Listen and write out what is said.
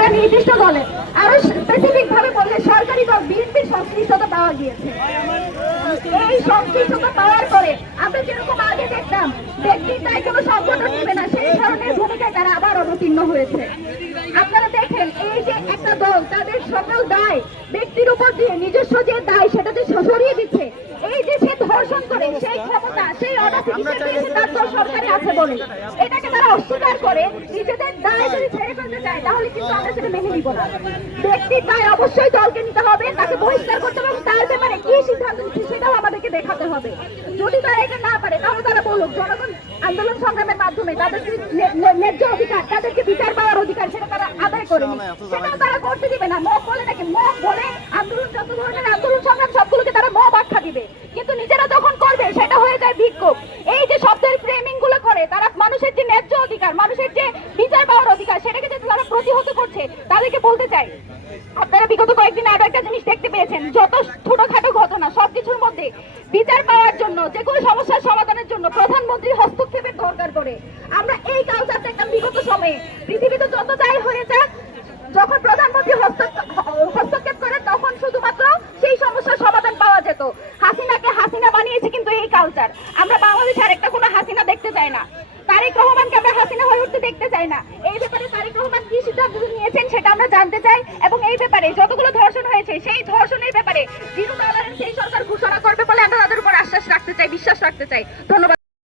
একটা নির্দিষ্ট দলে, আরো স্পেসিফিক ভাবে বললে সরকারি দল বিএনপির সংশ্লিষ্টতা পাওয়া গিয়েছে। এই সংশ্লিষ্টতা পাওয়ার পরে আমরা যেরকম আগে দেখতাম ব্যক্তি তাই কোনো সংগঠন নেবে না, সেই ধরনের ভূমিকায় তারা আবার অবতীর্ণ হয়েছে। আপনারা দেখেন এই যে একটা দল তাদের সকল দায় ব্যক্তির উপর দিয়ে নিজস্ব যে দায় সেটা যে সরিয়ে দিচ্ছে, এই যে সে ধর্ষণ করে সেই ক্ষমতা সেই তার তো সরকারি আছে বলে এটাকে তারা অস্বীকার করে নিজেদের দায় যদি ছেড়ে ফেলতে চায়, তাহলে কিন্তু আমরা সেটা মেনে নিব না। ব্যক্তির দায় অবশ্যই দলকে নিতে হবে, তাকে বহিষ্কার করতে হবে, তার ব্যাপারে কি সিদ্ধান্ত নিচ্ছে সেটাও আমাদেরকে দেখাতে হবে। যদি তারা এটা না পারে তাহলে তারা বলুক জনগণ আন্দোলন সংগ্রামের মাধ্যমে তাদের ন্যায্য অধিকার, তাদেরকে বিচার পাওয়ার অধিকার সেটা তারা আদায় করেনি, সেটাও তারা করতে দিবে না। মব বলে নাকি মব বলে আন্দোলন, যত ধরনের আন্দোলন সংগ্রাম সবগুলোকে তারা মব আখ্যা দিবে, কিন্তু নিজেরা যখন করবে সেটা হয়ে যায় বিক্ষোভ। এই যে শব্দের ফ্রেমিং গুলো করে তারা মানুষের যে ন্যায্য অধিকার, মানুষের যে বিচার পাওয়ার অধিকার সেটাকে যে তারা প্রতিহত করছে, তাদেরকে বলতে চাই আপনারা বিগত কয়েকদিন আরো একটা জিনিস দেখতে পেয়েছেন, যত ছোটখাটো ঘটনা সবকিছুর মধ্যে বিচার পাওয়ার জন্য, যে কোনো সমস্যার সমাধানের জন্য প্রধানমন্ত্রী হস্তক্ষেপের দরকার করে। আমরা এই কালচার দেখতাম বিগত সময়ে, পৃথিবীতে যত যাই হয়ে যাক, যখন প্রধানমন্ত্রী হস্তক্ষেপ করে তখন শুধুমাত্র সেই সমস্যার সমাধান পাওয়া যেত। হাসিনাকে হাসিনা বানিয়েছে কিন্তু এই কালচার। আমরা বাংলাদেশে আরেকটা কোনো হাসিনা দেখতে চাই না, তারেক রহমানকে আমরা হাসিনা হয়ে উঠতে দেখতে চাই না। এই ব্যাপারে তারেক রহমান কি সিদ্ধান্ত নিয়েছেন সেটা আমরা জানতে চাই, এবং এই ব্যাপারে যতগুলো ধর্ষণ হয়েছে সেই ধর্ষণের ব্যাপারে জিরো টলারেন্স সেই সরকার ঘোষণা করবে বলে আমরা তাদের উপর আশ্বাস রাখতে চাই, বিশ্বাস রাখতে চাই। ধন্যবাদ।